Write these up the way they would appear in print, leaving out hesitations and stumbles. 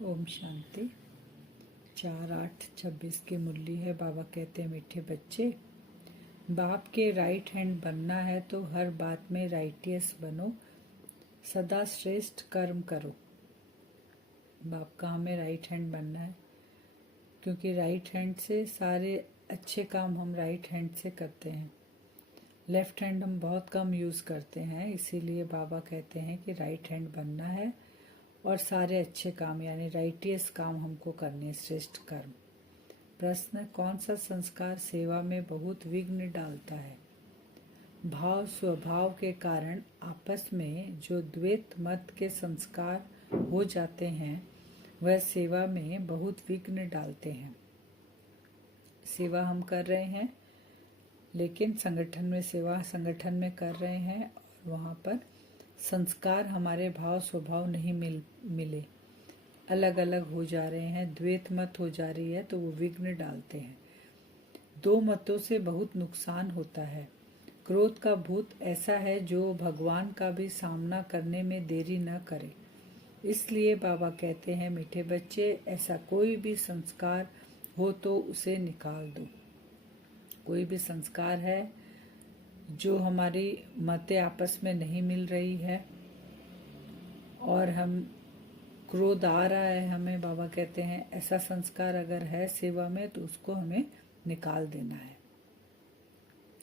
ओम शांति। 4/8/26 की मुरली है। बाबा कहते हैं, मीठे बच्चे, बाप के राइट हैंड बनना है तो हर बात में राइटियस बनो, सदा श्रेष्ठ कर्म करो। बाप का हमें राइट हैंड बनना है, क्योंकि राइट हैंड से सारे अच्छे काम हम राइट हैंड से करते हैं। लेफ्ट हैंड हम बहुत कम यूज़ करते हैं, इसीलिए बाबा कहते हैं कि राइट हैंड बनना है और सारे अच्छे काम यानी राइटियस काम हमको करने, श्रेष्ठ कर्म। प्रश्न, कौन सा संस्कार सेवा में बहुत विघ्न डालता है? भाव स्वभाव के कारण आपस में जो द्वैत मत के संस्कार हो जाते हैं वह सेवा में बहुत विघ्न डालते हैं। सेवा हम कर रहे हैं, लेकिन संगठन में सेवा संगठन में कर रहे हैं और वहाँ पर संस्कार हमारे भाव स्वभाव नहीं मिले, अलग अलग हो जा रहे हैं, द्वैत मत हो जा रही है, तो वो विघ्न डालते हैं। दो मतों से बहुत नुकसान होता है। क्रोध का भूत ऐसा है जो भगवान का भी सामना करने में देरी न करे। इसलिए बाबा कहते हैं, मीठे बच्चे, ऐसा कोई भी संस्कार हो तो उसे निकाल दो। कोई भी संस्कार है जो हमारी मतें आपस में नहीं मिल रही है और हम क्रोध आ रहा है हमें, बाबा कहते हैं ऐसा संस्कार अगर है सेवा में तो उसको हमें निकाल देना है।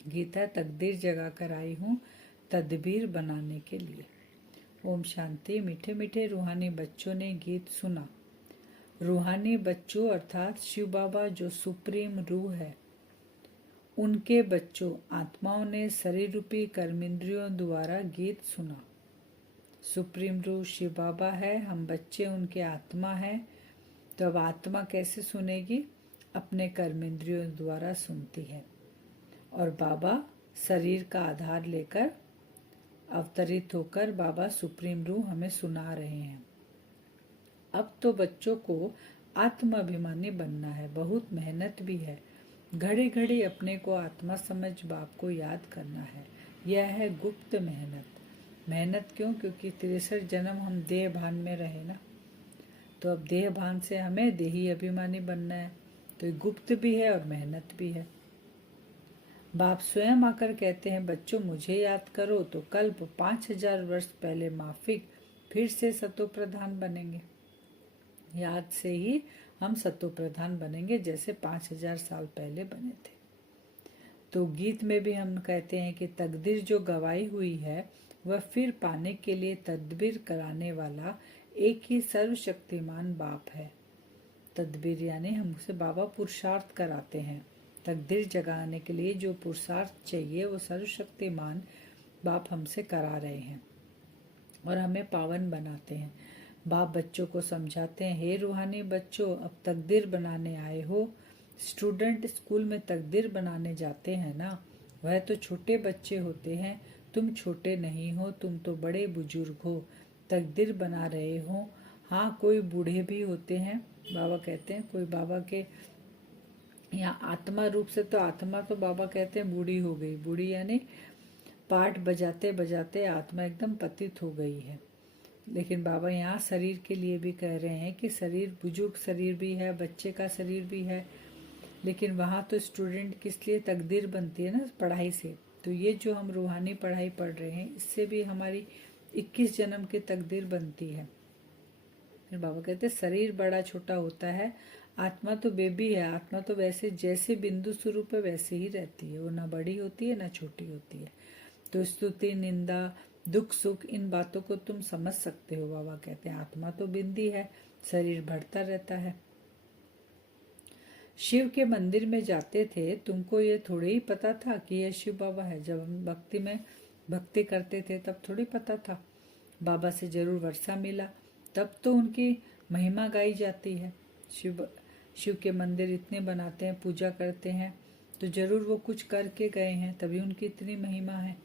गीता, तकदीर जगा कर आई हूँ तदबीर बनाने के लिए। ओम शांति। मीठे मीठे रूहानी बच्चों ने गीत सुना। रूहानी बच्चों अर्थात शिव बाबा जो सुप्रीम रूह है, उनके बच्चों आत्माओं ने शरीर रूपी कर्मेंद्रियों द्वारा गीत सुना। सुप्रीम रूह शिव बाबा है, हम बच्चे उनके आत्मा है, तो अब आत्मा कैसे सुनेगी? अपने कर्मेंद्रियों द्वारा सुनती है। और बाबा शरीर का आधार लेकर अवतरित होकर बाबा सुप्रीम रूह हमें सुना रहे हैं। अब तो बच्चों को आत्माभिमानी बनना है, बहुत मेहनत भी है। घड़ी घड़ी अपने को आत्मा समझ बाप को याद करना है। यह है गुप्त मेहनत। मेहनत क्यों? क्योंकि 63 जन्म हम देह भान में रहे ना, तो अब देह भान से हमें देही अभिमानी बनना है, तो गुप्त भी है और मेहनत भी है। बाप स्वयं आकर कहते हैं, बच्चों मुझे याद करो तो कल्प 5000 वर्ष पहले माफिक फिर से सतो प्रधान बनेंगे। याद से ही हम सतो प्रधान बनेंगे, जैसे 5000 साल पहले बने थे। तो गीत में भी हम कहते हैं कि तकदीर जो गवाई हुई है वह फिर पाने के लिए तदबीर कराने वाला एक ही सर्वशक्तिमान बाप है। तदबीर यानी हमसे बाबा पुरुषार्थ कराते हैं। तकदीर जगाने के लिए जो पुरुषार्थ चाहिए वो सर्वशक्तिमान बाप हमसे करा रहे हैं और हमें पावन बनाते हैं। बाप बच्चों को समझाते हैं, हे रूहानी बच्चों, अब तकदीर बनाने आए हो। स्टूडेंट स्कूल में तकदीर बनाने जाते हैं ना, वह तो छोटे बच्चे होते हैं, तुम छोटे नहीं हो, तुम तो बड़े बुजुर्ग हो, तकदीर बना रहे हो। हाँ, कोई बूढ़े भी होते हैं, बाबा कहते हैं कोई बाबा के यहाँ आत्मा रूप से, तो आत्मा तो बाबा कहते हैं बूढ़ी हो गई। बूढ़ी यानी पाठ बजाते बजाते आत्मा एकदम पतित हो गई है। लेकिन बाबा यहाँ शरीर के लिए भी कह रहे हैं कि शरीर बुजुर्ग शरीर भी है, बच्चे का शरीर भी है, लेकिन वहाँ तो स्टूडेंट किस लिए तकदीर बनती है ना, पढ़ाई से। तो ये जो हम रूहानी पढ़ाई पढ़ रहे हैं, इससे भी हमारी 21 जन्म की तकदीर बनती है। फिर बाबा कहते हैं शरीर बड़ा छोटा होता है, आत्मा तो बेबी है। आत्मा तो वैसे जैसे बिंदु स्वरूप है वैसे ही रहती है, वो ना बड़ी होती है ना छोटी होती है। तो स्तुति, निंदा, दुख सुख, इन बातों को तुम समझ सकते हो। बाबा कहते हैं आत्मा तो बिंदी है, शरीर बढ़ता रहता है। शिव के मंदिर में जाते थे, तुमको ये थोड़ी ही पता था कि यह शिव बाबा है। जब हम भक्ति करते थे तब थोड़ी पता था। बाबा से जरूर वर्षा मिला, तब तो उनकी महिमा गाई जाती है। शिव के मंदिर इतने बनाते हैं, पूजा करते हैं, तो जरूर वो कुछ करके गए हैं, तभी उनकी इतनी महिमा है।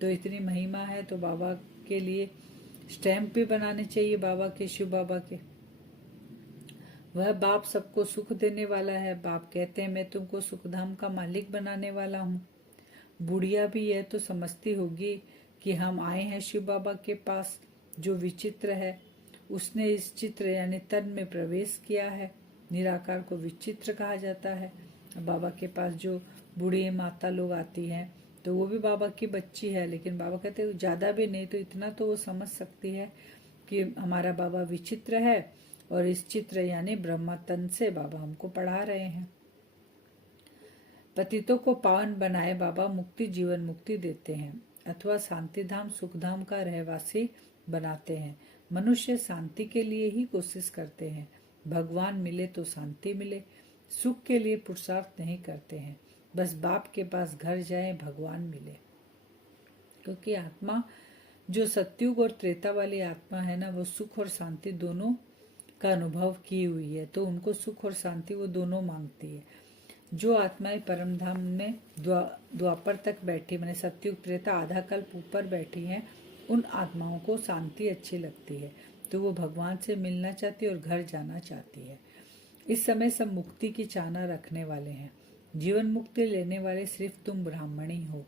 तो इतनी महिमा है तो बाबा के लिए स्टैम्प भी बनाने चाहिए, बाबा के, शिव बाबा के। वह बाप सबको सुख देने वाला है। बाप कहते हैं मैं तुमको सुखधाम का मालिक बनाने वाला हूँ। बुढ़िया भी यह तो समझती होगी कि हम आए हैं शिव बाबा के पास, जो विचित्र है। उसने इस चित्र यानी तन में प्रवेश किया है। निराकार को विचित्र कहा जाता है। बाबा के पास जो बूढ़ी माता लोग आती हैं तो वो भी बाबा की बच्ची है, लेकिन बाबा कहते हैं ज़्यादा भी नहीं तो इतना तो वो समझ सकती है कि हमारा बाबा विचित्र है, और इस चित्र यानी ब्रह्मा तन से बाबा हमको पढ़ा रहे हैं। पतितों को पावन बनाए बाबा मुक्ति जीवन मुक्ति देते हैं अथवा शांति धाम सुख धाम का रहवासी बनाते हैं। मनुष्य शांति के लिए ही कोशिश करते हैं। भगवान मिले तो शांति मिले, सुख के लिए पुरुषार्थ नहीं करते हैं। बस बाप के पास घर जाए भगवान मिले। क्योंकि आत्मा जो सत्युग और त्रेता वाली आत्मा है ना, वो सुख और शांति दोनों का अनुभव की हुई है, तो उनको सुख और शांति वो दोनों मांगती है। जो आत्माएं परम धाम में द्वापर तक बैठी, मैंने सत्युग त्रेता आधा कल्प ऊपर बैठी हैं, उन आत्माओं को शांति अच्छी लगती है, तो वो भगवान से मिलना चाहती है और घर जाना चाहती है। इस समय सब मुक्ति की चाहना रखने वाले हैं। जीवन मुक्ति लेने वाले सिर्फ तुम ब्राह्मण ही हो,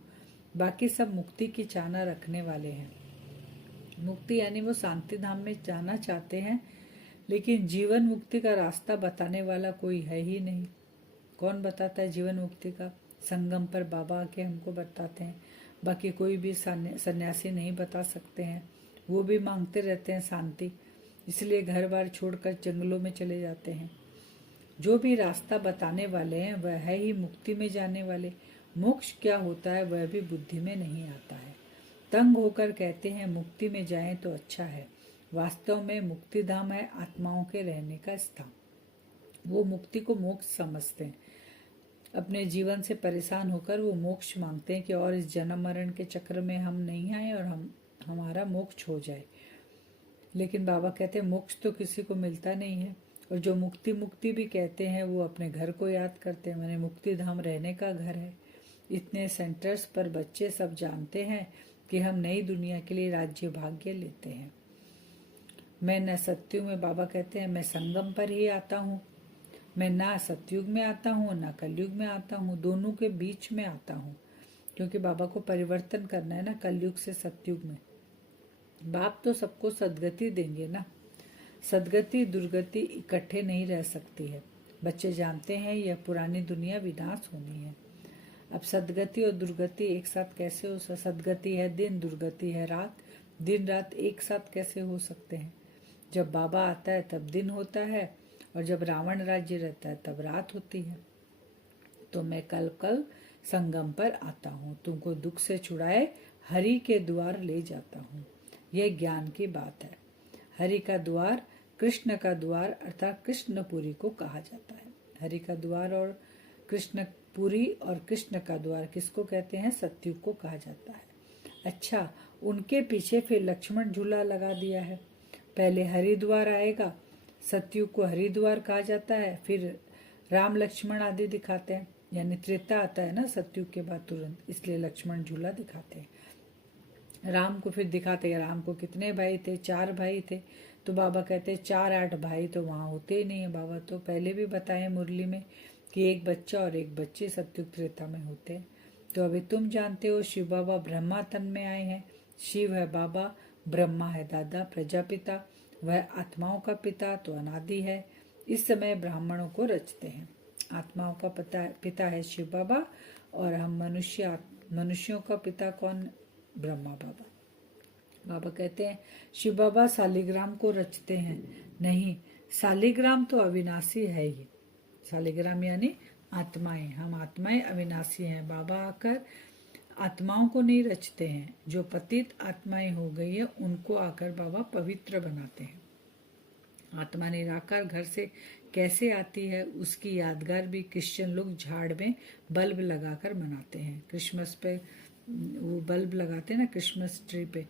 बाकी सब मुक्ति की चाहना रखने वाले हैं। मुक्ति यानी वो शांति धाम में जाना चाहते हैं, लेकिन जीवन मुक्ति का रास्ता बताने वाला कोई है ही नहीं। कौन बताता है जीवन मुक्ति का? संगम पर बाबा आके हमको बताते हैं, बाकी कोई भी सन्यासी नहीं बता सकते हैं। वो भी मांगते रहते हैं शांति, इसलिए घर बार छोड़कर जंगलों में चले जाते हैं। जो भी रास्ता बताने वाले हैं वह है ही मुक्ति में जाने वाले। मोक्ष क्या होता है वह भी बुद्धि में नहीं आता है। तंग होकर कहते हैं मुक्ति में जाएं तो अच्छा है। वास्तव में मुक्ति धाम है आत्माओं के रहने का स्थान। वो मुक्ति को मोक्ष समझते हैं। अपने जीवन से परेशान होकर वो मोक्ष मांगते हैं कि और इस जन्म मरण के चक्र में हम नहीं आए और हमारा मोक्ष हो जाए। लेकिन बाबा कहते हैं मोक्ष तो किसी को मिलता नहीं है, और जो मुक्ति मुक्ति भी कहते हैं वो अपने घर को याद करते हैं। मैंने मुक्ति धाम रहने का घर है। इतने सेंटर्स पर बच्चे सब जानते हैं कि हम नई दुनिया के लिए राज्य भाग्य लेते हैं। मैं न सत्युग में, बाबा कहते हैं मैं संगम पर ही आता हूँ। मैं ना सतयुग में आता हूँ ना कलयुग में आता हूँ, दोनों के बीच में आता हूँ, क्योंकि बाबा को परिवर्तन करना है ना कलयुग से सतयुग में। बाप तो सबको सदगति देंगे ना। सदगति दुर्गति इकट्ठे नहीं रह सकती है। बच्चे जानते हैं यह पुरानी दुनिया विनाश होनी है। अब सदगति और दुर्गति एक साथ कैसे हो? सदगति है दिन, दुर्गति है रात। दिन रात एक साथ कैसे हो सकते हैं? जब बाबा आता है तब दिन होता है, और जब रावण राज्य रहता है तब रात होती है। तो मैं कल कल संगम पर आता हूँ, तुमको दुख से छुड़ाए हरि के द्वार ले जाता हूँ। यह ज्ञान की बात है। हरि का द्वार कृष्ण का द्वार अर्थात कृष्णपुरी को कहा जाता है। हरि का द्वार और कृष्णपुरी और कृष्ण का द्वार किसको कहते हैं? सतयुग को कहा जाता है। अच्छा, उनके पीछे फिर लक्ष्मण झूला लगा दिया है। पहले हरिद्वार आएगा, सतयुग को हरिद्वार कहा जाता है, फिर राम लक्ष्मण आदि दिखाते हैं, यानी त्रेता आता है ना सतयुग के बाद तुरंत, इसलिए लक्ष्मण झूला दिखाते हैं। राम को फिर दिखाते हैं, राम को कितने भाई थे? 4 भाई थे। तो बाबा कहते हैं 4-8 भाई तो वहाँ होते ही नहीं है। बाबा तो पहले भी बताए मुरली में कि एक बच्चा और एक बच्ची सतयुग त्रेता में होते हैं। तो अभी तुम जानते हो शिव बाबा ब्रह्मा तन में आए हैं। शिव है बाबा, ब्रह्मा है दादा प्रजापिता, वह आत्माओं का पिता तो अनादि है। इस समय ब्राह्मणों को रचते हैं। आत्माओं का पिता है शिव बाबा, और हम मनुष्यों का पिता कौन? ब्रह्मा बाबा। बाबा कहते हैं शिव बाबा शालिग्राम को रचते हैं। नहीं, शालिग्राम तो अविनाशी है ही। शालिग्राम यानी आत्माएं, हम आत्माएं अविनाशी हैं। बाबा आकर आत्माओं को नहीं रचते हैं। जो पतित आत्माएं हो गई है उनको आकर बाबा पवित्र बनाते हैं। आत्मा निराकार घर से कैसे आती है उसकी यादगार भी क्रिश्चियन लोग झाड़ में बल्ब लगाकर मनाते हैं। क्रिसमस पे वो बल्ब लगाते हैं ना, क्रिसमस ट्री पे,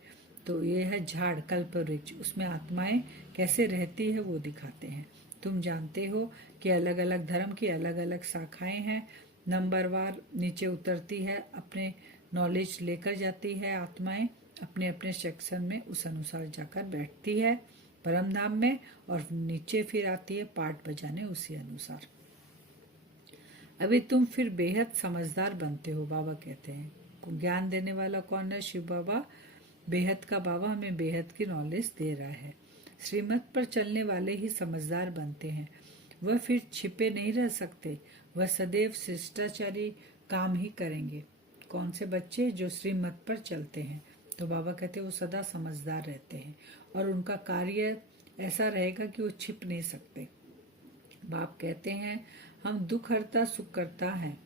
तो ये है झाड़ कल्प वृक्ष, उसमें आत्माएं कैसे रहती है वो दिखाते हैं। तुम जानते हो कि अलग अलग धर्म की अलग अलग शाखाएं हैं, नंबरवार नीचे उतरती है, अपने नॉलेज लेकर जाती है। आत्माएं अपने अपने सेक्शन में उस अनुसार जाकर बैठती है परम धाम में, और नीचे फिर आती है पाठ बजाने उसी अनुसार। अभी तुम फिर बेहद समझदार बनते हो, बाबा कहते हैं। ज्ञान देने वाला कौन है? शिव बाबा, बेहद का बाबा हमें बेहद की नॉलेज दे रहा है। श्रीमत पर चलने वाले ही समझदार बनते हैं। वह फिर छिपे नहीं रह सकते, वह सदैव शिष्टाचारी काम ही करेंगे। कौन से बच्चे? जो श्रीमत पर चलते हैं। तो बाबा कहते हैं वो सदा समझदार रहते हैं और उनका कार्य ऐसा रहेगा कि वो छिप नहीं सकते। बाप कहते हैं हम दुख हरता सुख करता है,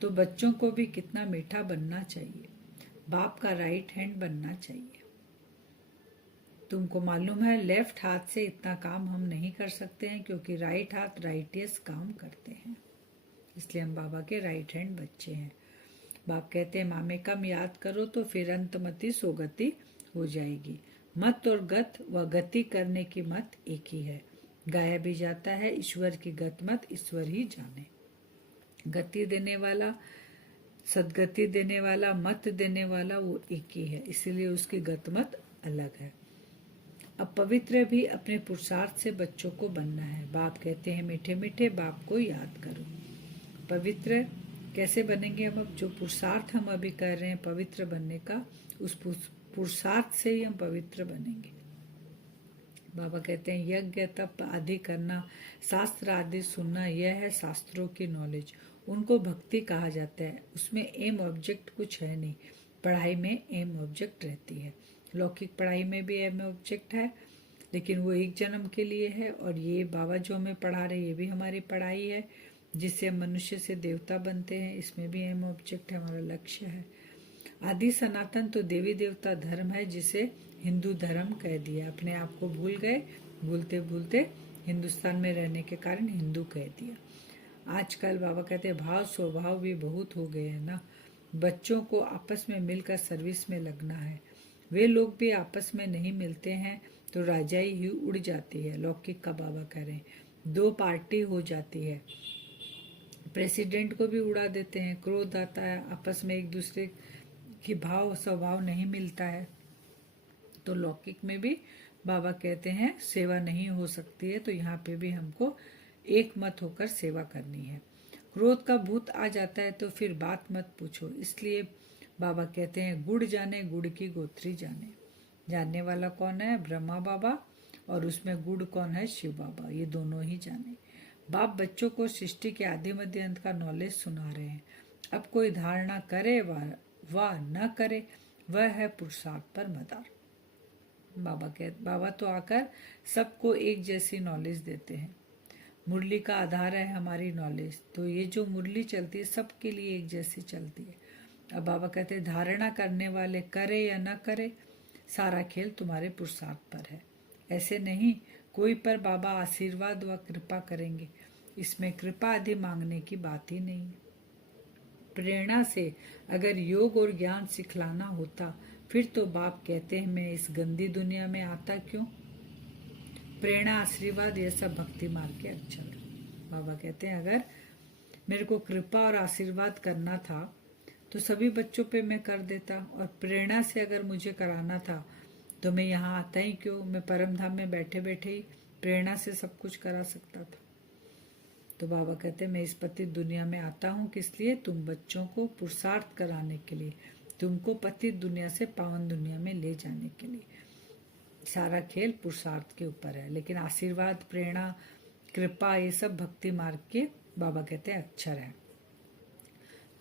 तो बच्चों को भी कितना मीठा बनना चाहिए, बाप का राइट हैंड बनना चाहिए। तुमको मालूम है लेफ्ट हाथ से इतना काम हम नहीं कर सकते हैं, क्योंकि राइट हाथ राइटियस काम करते हैं, इसलिए हम बाबा के राइट हैंड बच्चे हैं। बाप कहते हैं मामे कम याद करो तो फिर अंतमति सोगति हो जाएगी। मत और गत व गति करने की मत एक ही है। गाया भी जाता है ईश्वर की गत मत ईश्वर ही जाने। गति देने वाला, सदगति देने वाला, मत देने वाला वो एक ही है, इसीलिए उसकी गत मत अलग है। अब पवित्र भी अपने पुरुषार्थ से बच्चों को बनना है। बाप कहते हैं मीठे मीठे बाप को याद करो। पवित्र कैसे बनेंगे हम? अब जो पुरुषार्थ हम अभी कर रहे हैं पवित्र बनने का, उस पुरुषार्थ से ही हम पवित्र बनेंगे। बाबा कहते हैं यज्ञ तप आदि करना, शास्त्र आदि सुनना, यह है शास्त्रों की नॉलेज। उनको भक्ति कहा जाता है। उसमें एम ऑब्जेक्ट कुछ है नहीं। पढ़ाई में एम ऑब्जेक्ट रहती है। लौकिक पढ़ाई में भी एम ऑब्जेक्ट है, लेकिन वो एक जन्म के लिए है। और ये बाबा जो हमें पढ़ा रहे ये भी हमारी पढ़ाई है, जिससे हम मनुष्य से देवता बनते हैं। इसमें भी एम ऑब्जेक्ट है, हमारा लक्ष्य है। आदि सनातन तो देवी देवता धर्म है, जिसे हिंदू धर्म कह दिया। अपने आप को भूल गए, भूलते भूलते हिंदुस्तान में रहने के कारण हिंदू कह दिया। आजकल बाबा कहते हैं भाव स्वभाव भी बहुत हो गए हैं ना। बच्चों को आपस में मिलकर सर्विस में लगना है। वे लोग भी आपस में नहीं मिलते हैं तो राजाई ही उड़ जाती है। लौकिक का बाबा कह रहे हैं 2 पार्टी हो जाती है। प्रेसिडेंट को भी उड़ा देते हैं, क्रोध आता है, आपस में एक दूसरे की भाव स्वभाव नहीं मिलता है। तो लौकिक में भी बाबा कहते हैं सेवा नहीं हो सकती है, तो यहाँ पे भी हमको एक मत होकर सेवा करनी है। क्रोध का भूत आ जाता है तो फिर बात मत पूछो। इसलिए बाबा कहते हैं गुड़ जाने गुड़ की गोत्री जाने। जानने वाला कौन है? ब्रह्मा बाबा, और उसमें गुड़ कौन है? शिव बाबा। ये दोनों ही जाने। बाप बच्चों को सृष्टि के आदि मध्य अंत का नॉलेज सुना रहे हैं। अब कोई धारणा करे व न करे, वह है पुरुषार्थ पर मदार। बाबा तो आकर सबको एक जैसी नॉलेज देते हैं। मुरली का आधार है हमारी नॉलेज, तो ये जो मुरली चलती है सबके लिए एक जैसी चलती है। अब बाबा कहते हैं धारणा करने वाले करे या न करे, सारा खेल तुम्हारे पुरुषार्थ पर है। ऐसे नहीं कोई पर बाबा आशीर्वाद व कृपा करेंगे। इसमें कृपा आदि मांगने की बात ही नहीं है। प्रेरणा से अगर योग और ज्ञान सिखलाना होता, फिर तो बाप कहते हैं मैं इस गंदी दुनिया में आता क्यों। प्रेरणा आशीर्वाद ये सब भक्ति मार्ग के अक्षर है। बाबा कहते हैं अगर मेरे को कृपा और आशीर्वाद करना था तो सभी बच्चों पे मैं कर देता, और प्रेरणा से अगर मुझे कराना था तो मैं यहाँ आता ही क्यों। मैं परम धाम में बैठे बैठे ही प्रेरणा से सब कुछ करा सकता था। तो बाबा कहते हैं मैं इस पतित दुनिया में आता हूँ किस लिए? तुम बच्चों को पुरुषार्थ कराने के लिए, तुमको पतित दुनिया से पावन दुनिया में ले जाने के लिए। सारा खेल पुरुषार्थ के ऊपर है। लेकिन आशीर्वाद, प्रेरणा, कृपा ये सब भक्ति मार्ग के बाबा कहते हैं अक्षर है।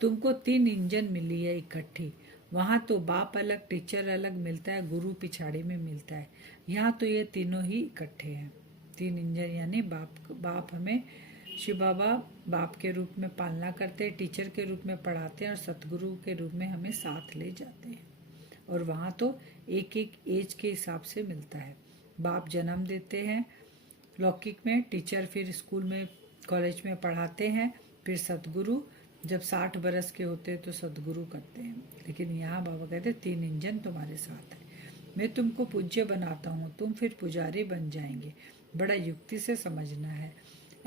तुमको 3 इंजन मिली है इकट्ठी। वहां तो बाप अलग, टीचर अलग मिलता है, गुरु पिछाड़ी में मिलता है। यहाँ तो ये तीनों ही इकट्ठे हैं। 3 इंजन यानी बाप हमें शिव बाबा बाप के रूप में पालना करते हैं, टीचर के रूप में पढ़ाते हैं, और सतगुरु के रूप में हमें साथ ले जाते हैं। और वहाँ तो एक एक एज के हिसाब से मिलता है। बाप जन्म देते हैं लौकिक में, टीचर फिर स्कूल में कॉलेज में पढ़ाते हैं, फिर सतगुरु जब 60 बरस के होते हैं तो सतगुरु करते हैं। लेकिन यहाँ बाबा कहते हैं 3 इंजन तुम्हारे साथ है। मैं तुमको पूज्य बनाता हूँ, तुम फिर पुजारी बन जाएंगे। बड़ा युक्ति से समझना है,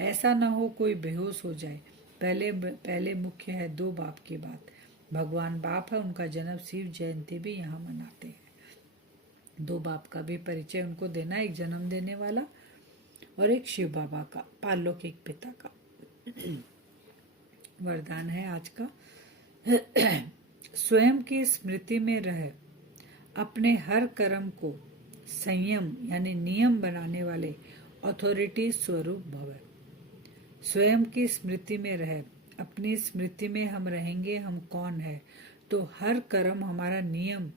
ऐसा ना हो कोई बेहोश हो जाए। पहले मुख्य है 2 बाप की बात। भगवान बाप है, उनका जन्म शिव जयंती भी यहाँ मनाते हैं। 2 बाप का भी परिचय उनको देना, एक जन्म देने वाला और एक शिव बाबा का, पारलौकिक पिता का। वरदान है आज का स्वयं की स्मृति में रह अपने हर कर्म को संयम यानी नियम बनाने वाले अथॉरिटी स्वरूप भव। स्वयं की स्मृति में रहे, अपनी स्मृति में हम रहेंगे हम कौन है, तो हर कर्म हमारा नियम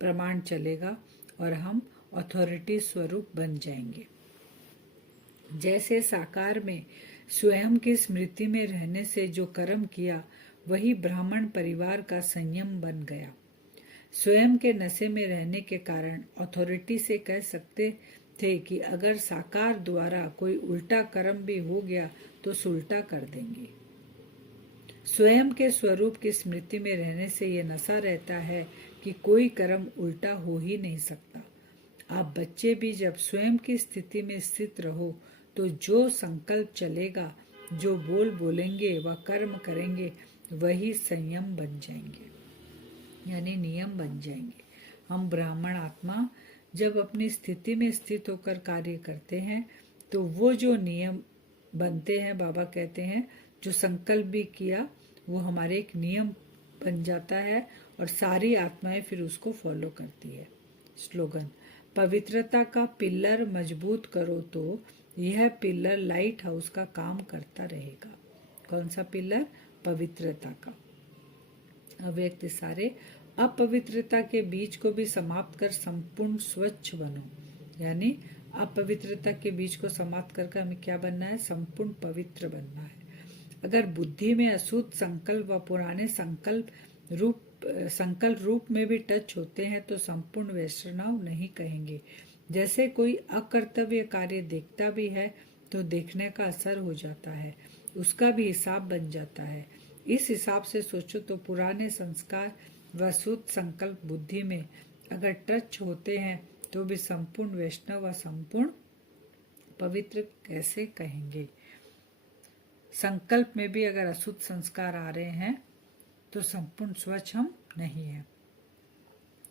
प्रमाण चलेगा और हम अथॉरिटी स्वरूप बन जाएंगे। जैसे साकार में स्वयं की स्मृति में रहने से जो कर्म किया वही ब्राह्मण परिवार का संयम बन गया। स्वयं के नशे में रहने के कारण अथॉरिटी से कह सकते थे कि अगर साकार द्वारा कोई उल्टा कर्म भी हो गया तो सुलटा कर देंगे। स्वयं के स्वरूप की स्मृति में रहने से ये नशा रहता है कि कोई कर्म उल्टा हो ही नहीं सकता। आप बच्चे भी जब स्वयं की स्थिति में स्थित रहो तो जो संकल्प चलेगा, जो बोल बोलेंगे व कर्म करेंगे वही संयम बन जाएंगे, यानी नियम बन जाएंगे। हम ब्राह्मण आत्मा जब अपनी स्थिति में स्थित होकर कार्य करते हैं तो वो जो नियम बनते हैं, बाबा कहते हैं जो संकल्प भी किया वो हमारे एक नियम बन जाता है और सारी आत्माएं फिर उसको फॉलो करती है। स्लोगन, पवित्रता का पिल्लर मजबूत करो तो यह पिल्लर लाइट हाउस का काम करता रहेगा। कौन सा पिल्लर? पवित्रता का। अव्यक्त सारे अपवित्रता के बीज को भी समाप्त कर संपूर्ण स्वच्छ बनो, यानी अपवित्रता के बीज को समाप्त करके हमें क्या बनना है? संपूर्ण पवित्र बनना है। अगर बुद्धि में अशुद्ध संकल्प व पुराने संकल्प रूप में भी टच होते हैं तो संपूर्ण वैष्णव नहीं कहेंगे। जैसे कोई अकर्तव्य कार्य देखता भी है तो देखने का असर हो जाता है, उसका भी हिसाब बन जाता है। इस हिसाब से सोचो तो पुराने संस्कार व शुद्ध संकल्प बुद्धि में अगर टच होते हैं तो भी संपूर्ण वैष्णव व संपूर्ण पवित्र कैसे कहेंगे। संकल्प में भी अगर अशुद्ध संस्कार आ रहे हैं तो संपूर्ण स्वच्छ हम नहीं है।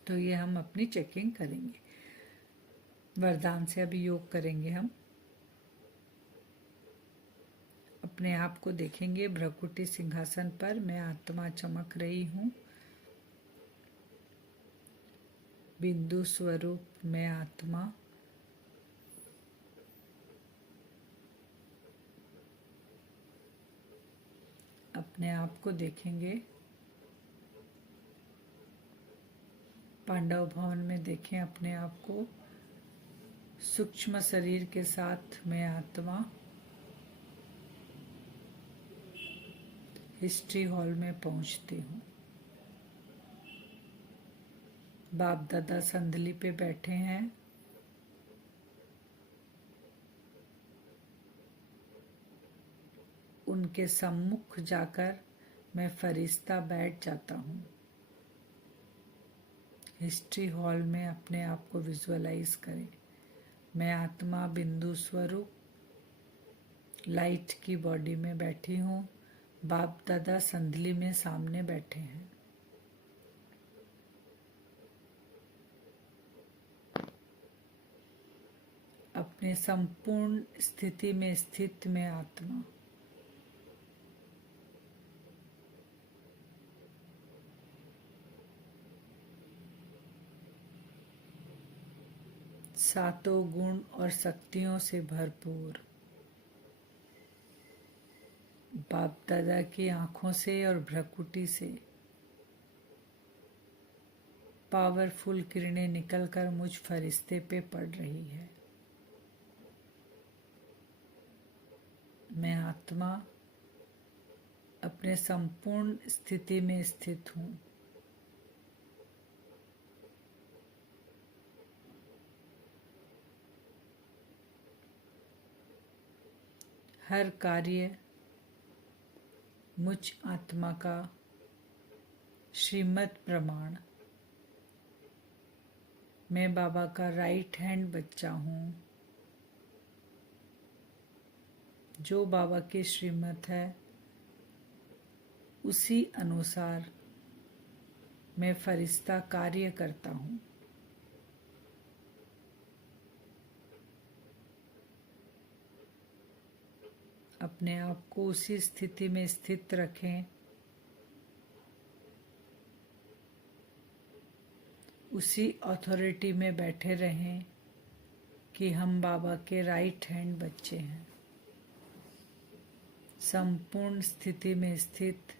तो ये हम अपनी चेकिंग करेंगे। वरदान से अभी योग करेंगे हम। अपने आप को देखेंगे भ्रकुटी सिंहासन पर, मैं आत्मा चमक रही हूँ। बिंदु स्वरूप मैं आत्मा, अपने आप को देखेंगे। पांडव भवन में देखें अपने आप को सूक्ष्म शरीर के साथ। मैं आत्मा हिस्ट्री हॉल में पहुंचती हूँ। बाप दादा संदली पे बैठे हैं। उनके सम्मुख जाकर मैं फरिश्ता बैठ जाता हूँ। हिस्ट्री हॉल में अपने आप को विजुअलाइज करें। मैं आत्मा बिंदु स्वरूप लाइट की बॉडी में बैठी हूँ। बाप दादा संदली में सामने बैठे हैं। अपने संपूर्ण स्थिति में स्थित मैं आत्मा, सातों गुण और शक्तियों से भरपूर, बाप दादा की आंखों से और भ्रकुटी से पावरफुल किरणें निकलकर मुझ फरिश्ते पे पड़ रही है। मैं आत्मा अपने संपूर्ण स्थिति में स्थित हूँ। हर कार्य मुझ आत्मा का श्रीमत प्रमाण। मैं बाबा का राइट हैंड बच्चा हूँ। जो बाबा की श्रीमत है उसी अनुसार मैं फरिश्ता कार्य करता हूँ। अपने आप को उसी स्थिति में स्थित रखें। उसी अथॉरिटी में बैठे रहें। कि हम बाबा के राइट हैंड बच्चे हैं, संपूर्ण स्थिति में स्थित,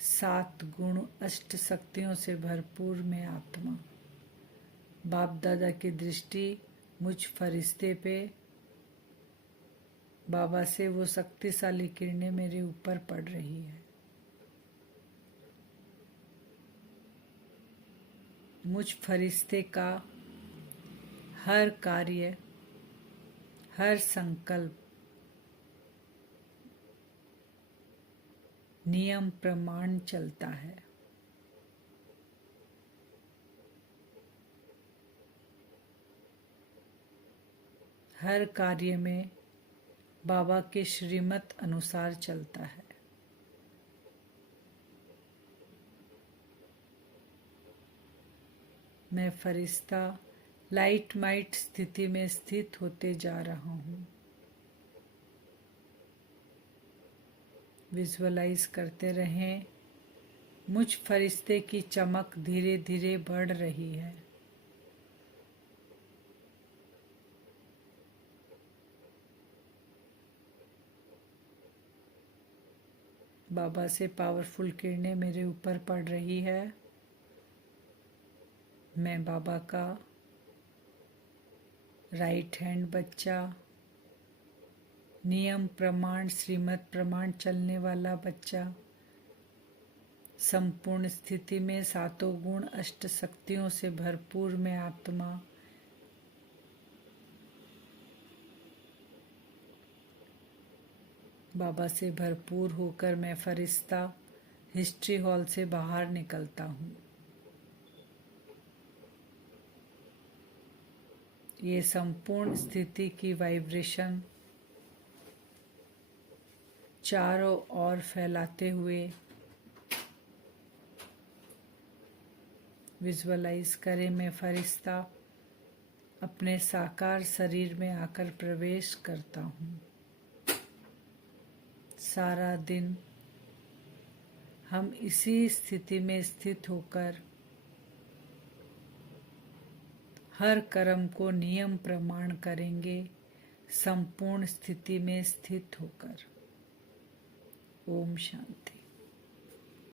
7 गुण अष्ट शक्तियों से भरपूर मैं आत्मा। बाप दादा की दृष्टि मुझ फरिश्ते पे, बाबा से वो शक्तिशाली किरणें मेरे ऊपर पड़ रही है। मुझ फरिश्ते का हर कार्य, हर संकल्प नियम प्रमाण चलता है। हर कार्य में बाबा के श्रीमत अनुसार चलता है। मैं फरिश्ता लाइट माइट स्थिति में स्थित होते जा रहा हूँ। विजुअलाइज करते रहें, मुझ फरिश्ते की चमक धीरे धीरे बढ़ रही है। बाबा से पावरफुल किरणें मेरे ऊपर पड़ रही है। मैं बाबा का राइट हैंड बच्चा, नियम प्रमाण श्रीमत प्रमाण चलने वाला बच्चा, संपूर्ण स्थिति में 7 गुण अष्ट शक्तियों से भरपूर मैं आत्मा। बाबा से भरपूर होकर मैं फरिश्ता हिस्ट्री हॉल से बाहर निकलता हूँ। ये संपूर्ण स्थिति की वाइब्रेशन चारों ओर फैलाते हुए विजुअलाइज करें, मैं फरिश्ता अपने साकार शरीर में आकर प्रवेश करता हूँ। सारा दिन हम इसी स्थिति में स्थित होकर हर कर्म को नियम प्रमाण करेंगे, संपूर्ण स्थिति में स्थित होकर। ओम शांति।